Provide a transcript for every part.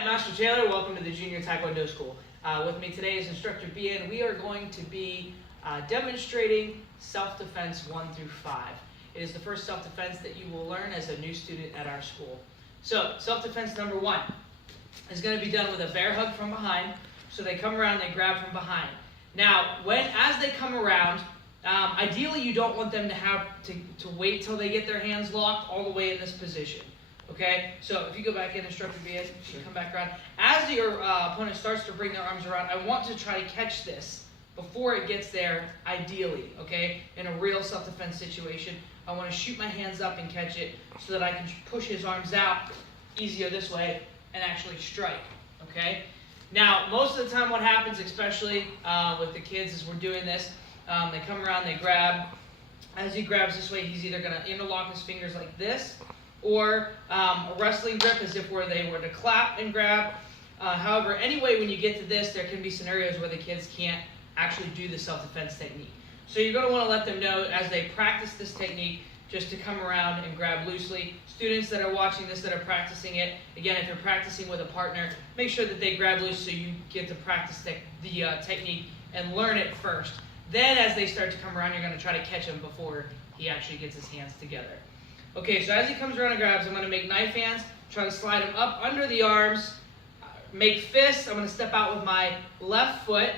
I'm Master Taylor. Welcome to the Junior Taekwondo School. With me today is Instructor Bien. We are going to be demonstrating self-defense 1 through 5. It is the first self-defense that you will learn as a new student at our school. So, self-defense number 1 is going to be done with a bear hug from behind. So they come around, they grab from behind. Now, as they come around, ideally you don't want them to have to wait till they get their hands locked all the way in this position. Okay, so if you go back in, Instructor Bien, you come back around. As your opponent starts to bring their arms around, I want to try to catch this before it gets there, ideally, okay? In a real self-defense situation, I want to shoot my hands up and catch it so that I can push his arms out easier this way and actually strike, okay? Now, most of the time what happens, especially with the kids as we're doing this, they come around, they grab. As he grabs this way, he's either going to interlock his fingers like this, or a wrestling grip as if where they were to clap and grab. However, anyway, when you get to this, there can be scenarios where the kids can't actually do the self-defense technique. So you're going to want to let them know as they practice this technique just to come around and grab loosely. Students that are watching this, that are practicing it, again, if you're practicing with a partner, make sure that they grab loose so you get to practice the technique and learn it first. Then as they start to come around, you're going to try to catch him before he actually gets his hands together. Okay, so as he comes around and grabs, I'm going to make knife hands, try to slide him up under the arms, make fists. I'm going to step out with my left foot.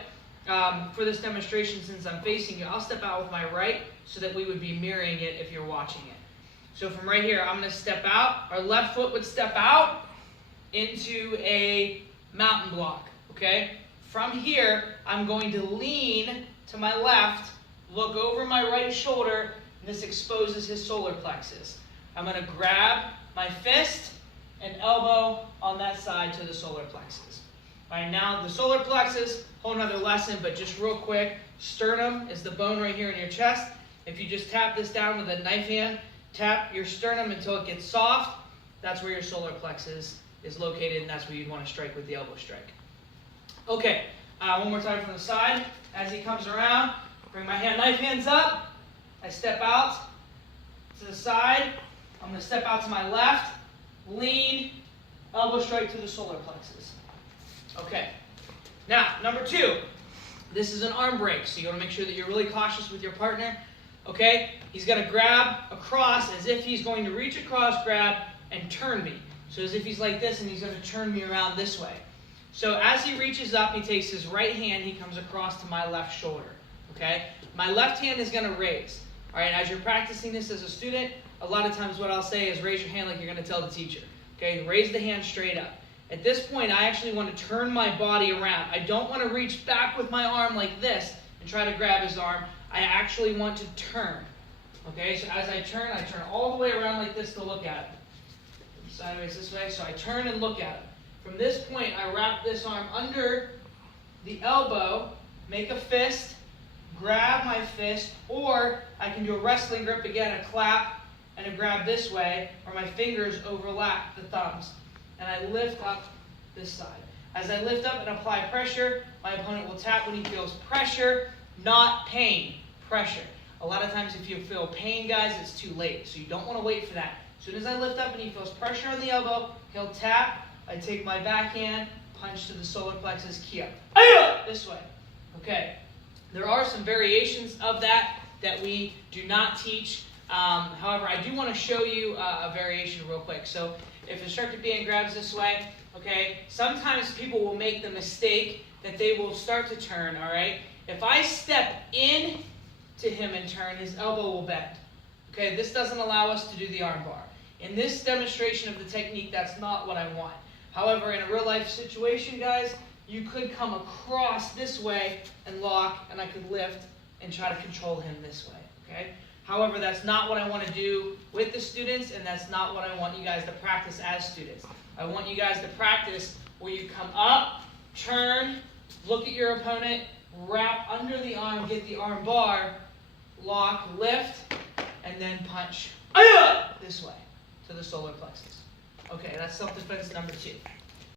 For this demonstration, since I'm facing you, I'll step out with my right so that we would be mirroring it if you're watching it. So from right here, I'm going to step out. Our left foot would step out into a mountain block, okay? From here, I'm going to lean to my left, look over my right shoulder, and this exposes his solar plexus. I'm going to grab my fist and elbow on that side to the solar plexus. All right, now the solar plexus, whole nother lesson, but just real quick, sternum is the bone right here in your chest. If you just tap this down with a knife hand, tap your sternum until it gets soft, that's where your solar plexus is located, and that's where you'd want to strike with the elbow strike. Okay, one more time from the side. As he comes around, bring my knife hands up. I step out to the side. I'm going to step out to my left, lean, elbow strike to the solar plexus. Okay. Now, number 2. This is an arm break, so you want to make sure that you're really cautious with your partner. Okay? He's going to grab across as if he's going to reach across, grab, and turn me. So as if he's like this, and he's going to turn me around this way. So as he reaches up, he takes his right hand, he comes across to my left shoulder. Okay? My left hand is going to raise. All right, as you're practicing this as a student, a lot of times what I'll say is raise your hand like you're going to tell the teacher. Okay, raise the hand straight up. At this point, I actually want to turn my body around. I don't want to reach back with my arm like this and try to grab his arm. I actually want to turn. Okay, so as I turn all the way around like this to look at him. Sideways this way, so I turn and look at him. From this point, I wrap this arm under the elbow, make a fist, grab my fist, or I can do a wrestling grip again, a clap, and a grab this way, where my fingers overlap the thumbs. And I lift up this side. As I lift up and apply pressure, my opponent will tap when he feels pressure, not pain. Pressure. A lot of times if you feel pain, guys, it's too late. So you don't want to wait for that. As soon as I lift up and he feels pressure on the elbow, he'll tap. I take my backhand, punch to the solar plexus, key up. This way. Okay. There are some variations of that we do not teach. However, I do want to show you a variation real quick. So if Instructor Bien grabs this way, okay, sometimes people will make the mistake that they will start to turn, all right? If I step in to him and turn, his elbow will bend. Okay, this doesn't allow us to do the arm bar. In this demonstration of the technique, that's not what I want. However, in a real life situation, guys, you could come across this way and lock, and I could lift and try to control him this way, okay? However, that's not what I want to do with the students, and that's not what I want you guys to practice as students. I want you guys to practice where you come up, turn, look at your opponent, wrap under the arm, get the arm bar, lock, lift, and then punch this way to the solar plexus. Okay, that's self-defense number 2.